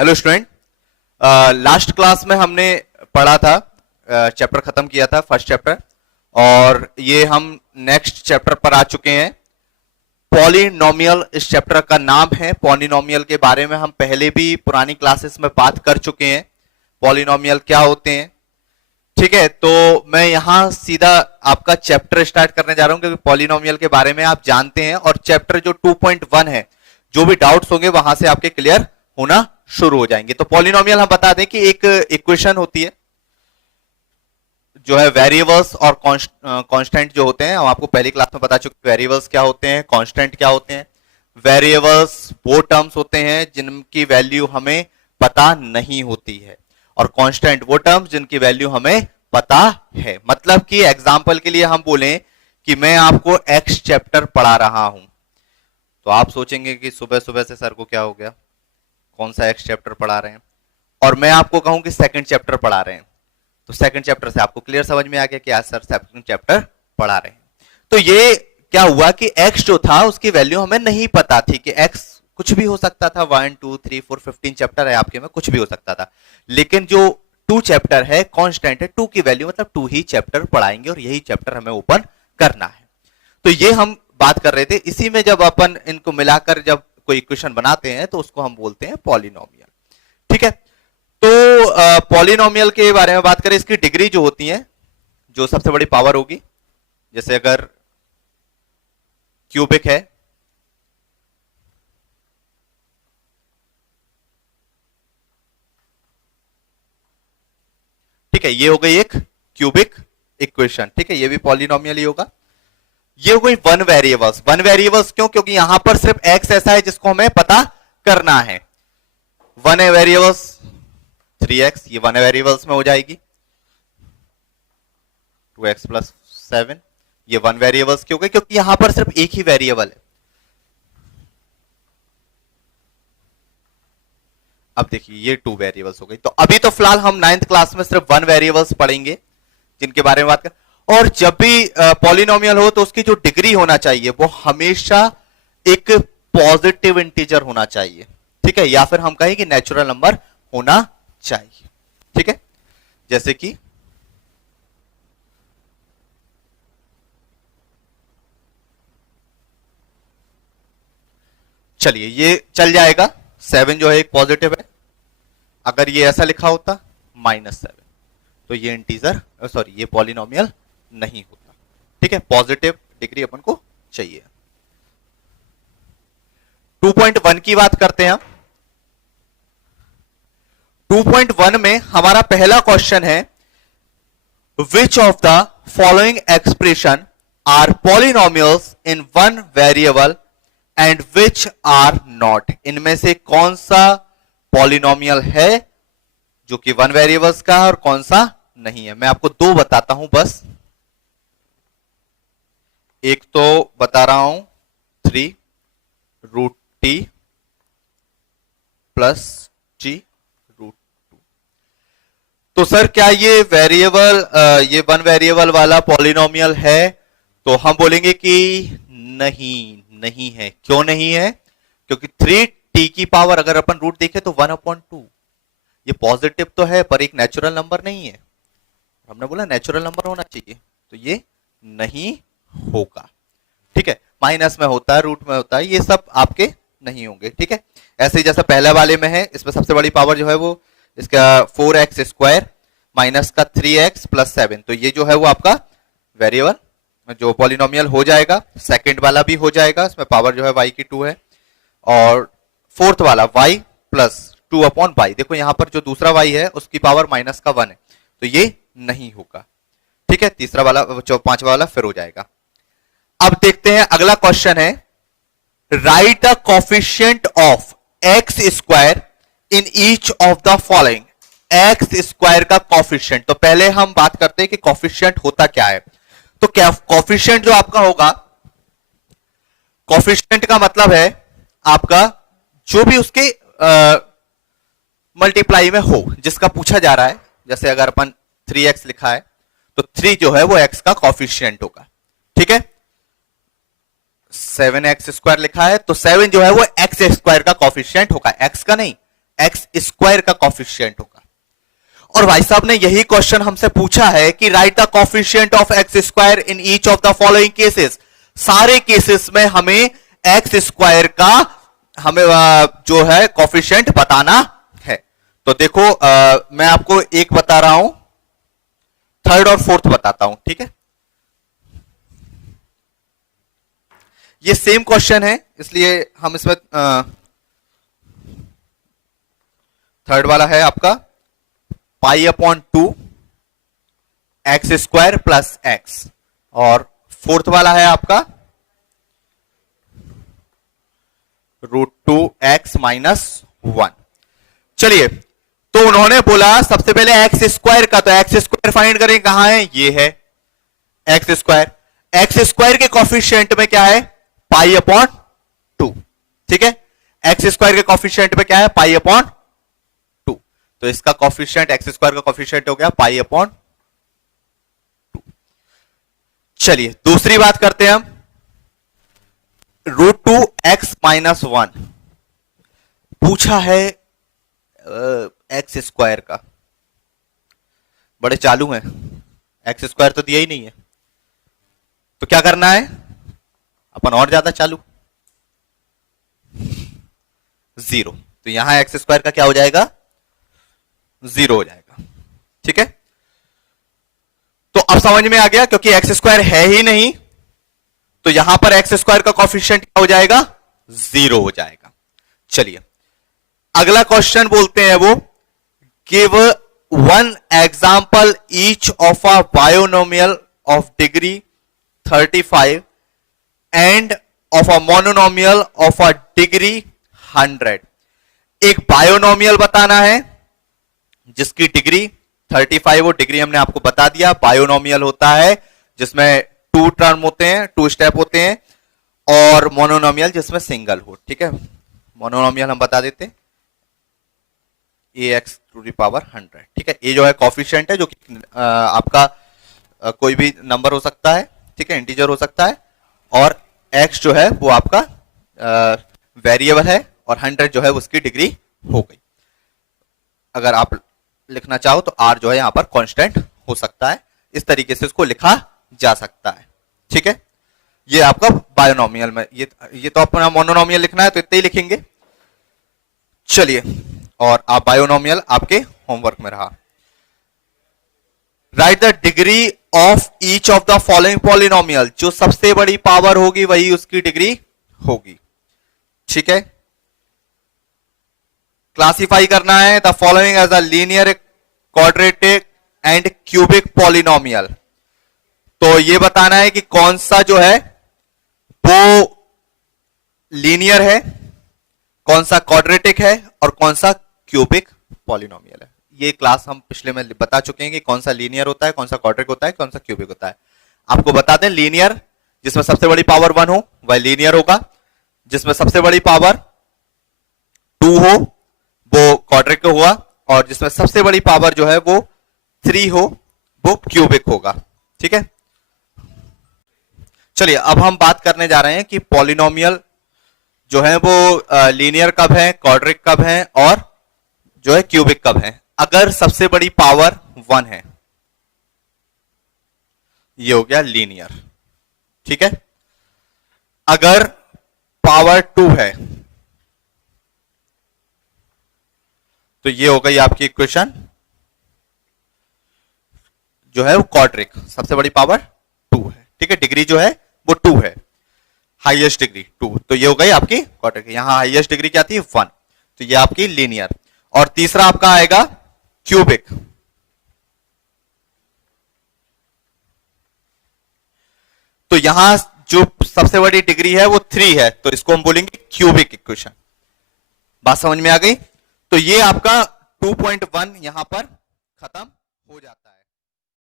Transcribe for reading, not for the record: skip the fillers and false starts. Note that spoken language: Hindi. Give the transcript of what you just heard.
हेलो स्टूडेंट, लास्ट क्लास में हमने पढ़ा था, चैप्टर खत्म किया था फर्स्ट चैप्टर, और ये हम नेक्स्ट चैप्टर पर आ चुके हैं। पॉलिनोमियल इस चैप्टर का नाम है। पॉलिनोमियल के बारे में हम पहले भी पुरानी क्लासेस में बात कर चुके हैं, पॉलिनोमियल क्या होते हैं। ठीक है, तो मैं यहां सीधा आपका चैप्टर स्टार्ट करने जा रहा हूं, क्योंकि पॉलिनोमियल के बारे में आप जानते हैं, और चैप्टर जो 2.1 है, जो भी डाउट्स होंगे वहां से आपके क्लियर होना शुरू हो जाएंगे। तो पॉलिनोमियल हम बता दें कि एक इक्वेशन होती है जो है वेरिएबल्स और कांस्टेंट जो होते हैं। हम आपको पहली क्लास में बता चुके वेरिएबल्स क्या होते हैं, कांस्टेंट क्या होते हैं। वेरिएबल्स वो टर्म्स होते हैं जिनकी वैल्यू हमें पता नहीं होती है, और कांस्टेंट वो टर्म्स जिनकी वैल्यू हमें पता है। मतलब कि एग्जांपल के लिए हम बोलें कि मैं आपको एक्स चैप्टर पढ़ा रहा हूं, तो आप सोचेंगे कि सुबह सुबह से सर को क्या हो गया, कौन सा एक्स चैप्टर पढ़ा रहे हैं। और मैं आपको कहूं कि सेकंड चैप्टर पढ़ा रहे हैं, तो सेकंड चैप्टर से आपको क्लियर समझ में आ गया कि आज सर सेकंड चैप्टर पढ़ा रहे हैं। तो ये क्या हुआ कि एक्स जो था उसकी वैल्यू हमें नहीं पता थी कि एक्स कुछ भी हो सकता था। 1 2 3 4 15 चैप्टर है आपके में, कुछ भी हो सकता था। लेकिन जो 2 चैप्टर है, कांस्टेंट है, 2 की वैल्यू मतलब 2 ही चैप्टर पढ़ाएंगे, और यही चैप्टर हमें ओपन करना है। तो ये हम बात कर रहे थे। इसी में जब अपन इनको मिलाकर जब कोई इक्वेशन बनाते हैं तो उसको हम बोलते हैं पॉलिनोमियल। ठीक है, तो पॉलिनोमियल के बारे में बात करें, इसकी डिग्री जो होती है, जो सबसे बड़ी पावर होगी, जैसे अगर क्यूबिक है, ठीक है, ये हो गई एक क्यूबिक इक्वेशन। ठीक है, ये भी पॉलिनोमियल ही होगा। ये हो गई वन वेरिएबल्स। वन वेरिएबल्स क्यों? क्योंकि यहां पर सिर्फ एक्स ऐसा है जिसको हमें पता करना है। वन वेरिएबल्स 3x, ये वन वेरिएबल्स में हो जाएगी। 2x प्लस 7, ये वन वेरिएबल्स क्यों गए? क्योंकि यहां पर सिर्फ एक ही वेरिएबल है। अब देखिए ये 2 वेरिएबल्स हो गई। तो अभी तो फिलहाल हम 9th क्लास में सिर्फ वन वेरिएबल्स पढ़ेंगे जिनके बारे में बात कर। और जब भी पॉलिनोमियल हो तो उसकी जो डिग्री होना चाहिए वो हमेशा एक पॉजिटिव इंटीजर होना चाहिए। ठीक है, या फिर हम कहें कि नेचुरल नंबर होना चाहिए। ठीक है, जैसे कि चलिए ये चल जाएगा। 7 जो है एक पॉजिटिव है। अगर ये ऐसा लिखा होता -7, तो ये इंटीजर सॉरी ये पॉलिनोमियल नहीं होता। ठीक है, पॉजिटिव डिग्री अपन को चाहिए। 2.1 की बात करते हैं। 2.1 में हमारा पहला क्वेश्चन है, which of the following expression are polynomials in one variable and which are not. इनमें से कौन सा पॉलिनोमियल है जो कि वन वेरिएबल्स का है और कौन सा नहीं है। मैं आपको 2 बताता हूं बस। एक तो बता रहा हूं 3√t प्लस g √2। तो सर क्या ये वेरिएबल ये वन वेरिएबल वाला पॉलिनोमियल है? तो हम बोलेंगे कि नहीं है। क्यों नहीं है? क्योंकि 3t की पावर अगर अपन रूट देखें तो 1/2। ये पॉजिटिव तो है पर एक नेचुरल नंबर नहीं है। हमने बोला नेचुरल नंबर होना चाहिए, तो ये नहीं होगा। ठीक है, माइनस में होता है, रूट में होता है, ये सब आपके नहीं होंगे। ठीक है, ऐसे ही जैसा पहले वाले में है, इसमें सबसे बड़ी पावर जो है वो इसका 4x स्क्वायर माइनस का 3x प्लस 7, तो ये जो है वो आपका वेरिएबल जो पॉलिनोमियल हो जाएगा। सेकंड वाला भी हो जाएगा, इसमें पावर जो है y की 2 है, और फोर्थ वाला y प्लस 2/y। देखो यहां पर जो दूसरा y है उसकी पावर माइनस का 1 है, तो ये नहीं होगा। ठीक है, तीसरा वाला पांचवा वाला फिर हो जाएगा। अब देखते हैं अगला क्वेश्चन है, right the coefficient of x square in each of the following. X square का कोफिशिएंट, तो पहले हम बात करते हैं कि कोफिशिएंट होता क्या है। तो क्या कोफिशिएंट जो आपका होगा, कोफिशिएंट का मतलब है आपका जो भी उसके मल्टीप्लाई में हो, जिसका पूछा जा रहा है। जैसे अगर अपन 3x लिखा है तो 3 जो है वो x का कोफिशिएंट होगा। ठीक है, 7x स्क्वायर लिखा है तो 7 जो है वो x स्क्वायर का कोफिशिएंट होगा, x का नहीं, एक्स स्क्वायर का कॉफिशिएंट होगा। और भाई साहब ने यही क्वेश्चन हमसे पूछा है कि right the coefficient of x square in each of the following cases. सारे केसेस में हमें एक्स स्क्वायर का हमें जो है कॉफिशिएंट बताना है। तो देखो मैं आपको एक बता रहा हूं, थर्ड और फोर्थ बताता हूं, ठीक है। ये सेम क्वेश्चन है इसलिए हम इसमें थर्ड वाला है आपका pi upon 2 x square plus x, और फोर्थ वाला है आपका √2x माइनस 1। चलिए, तो उन्होंने बोला सबसे पहले एक्स स्क्वायर का, तो एक्स स्क्वायर फाइंड करें, कहां है, ये है एक्स स्क्वायर। एक्स स्क्वायर के कॉफिशिएंट में क्या है, पाई अपॉन 2, ठीक है। एक्स स्क्वायर के कॉफिशिएंट में क्या है, पाई अपॉन 2, तो इसका कॉफिशिएंट एक्स स्क्वायर का कॉफिशिएंट हो गया पाई अपॉन 2। चलिए दूसरी बात करते हैं हम, √2x माइनस 1 पूछा है एक्स स्क्वायर का। बड़े चालू हैं, एक्स स्क्वायर तो दिया ही नहीं है, तो क्या करना है अपन, और ज्यादा चालू, 0। तो यहां एक्स स्क्वायर का क्या हो जाएगा, 0 हो जाएगा, ठीक है। तो अब समझ में आ गया, क्योंकि एक्स स्क्वायर है ही नहीं, तो यहां पर एक्स स्क्वायर का कॉफिशिएंट क्या हो जाएगा, 0 हो जाएगा। चलिए अगला क्वेश्चन बोलते हैं वो, give one example each of a binomial of degree 35 end of a monomial of a degree 100। एक बायोनोमियल बताना है जिसकी डिग्री 35 हो, डिग्री हमने आपको बता दिया, बायोनोमियल होता है जिसमें 2 टर्म होते हैं, 2 स्टेप होते हैं, और मोनोनोमियल जिसमें सिंगल हो, ठीक है। मोनोनोमियल हम बता देते हैं ax टू द पावर 100, ठीक है। ये जो है कॉफिशिएंट है, जो कि आपका कोई भी नंबर हो सकता है, ठीक है, इंटीजर हो सकता है, और x जो है वो आपका वेरिएबल है, और 100 जो है उसकी डिग्री हो गई। अगर आप लिखना चाहो तो r जो है यहां पर कांस्टेंट हो सकता है, इस तरीके से इसको लिखा जा सकता है, ठीक है। ये आपका बायोनोमियल में, ये तो अपना मोनोनोमियल लिखना है तो इतने ही लिखेंगे। चलिए, और आप बायोनोमियल आपके होमवर्क में रहा। Right the degree of each of the following polynomial, जो सबसे बड़ी पावर होगी वही उसकी डिग्री होगी, ठीक है। क्लासिफाई करना है the following as a linear, quadratic and cubic polynomial. तो ये बताना है कि कौन सा जो है वो लीनियर है, कौन सा क्वाड्रेटिक है, और कौन सा क्यूबिक पॉलिनोमियल है। ये क्लास हम पिछले में बता चुके हैं कि कौन सा लीनियर होता है, कौन सा क्वाड्रेटिक होता है, कौन सा क्यूबिक होता है। आपको बता दें, लीनियर जिसमें सबसे बड़ी पावर 1 हो वह लीनियर होगा, जिसमें सबसे बड़ी पावर 2 हो वो क्वाड्रेटिक होगा, और जिसमें सबसे बड़ी पावर जो है वो 3 हो वो क्यूबिक होगा, ठीक है। चलिए अब हम बात करने जा रहे हैं कि पॉलिनोमियल जो है वो लीनियर कब है, क्वाड्रेटिक कब है, और जो है क्यूबिक कब है। अगर सबसे बड़ी पावर 1 है, ये हो गया लीनियर, ठीक है। अगर पावर 2 है तो ये हो गई आपकी इक्वेशन जो है वो क्वाड्रेटिक, सबसे बड़ी पावर 2 है, ठीक है। डिग्री जो है वो 2 है, हाईएस्ट डिग्री 2, तो ये हो गई आपकी क्वाड्रेटिक। यहां हाईएस्ट डिग्री क्या थी, 1, तो ये आपकी लीनियर। और तीसरा आपका आएगा क्यूबिक। तो यहां जो सबसे बड़ी डिग्री है वो 3 है, तो इसको हम बोलेंगे क्यूबिक इक्वेशन। बात समझ में आ गई। तो ये आपका 2.1 यहां पर खत्म हो जाता है।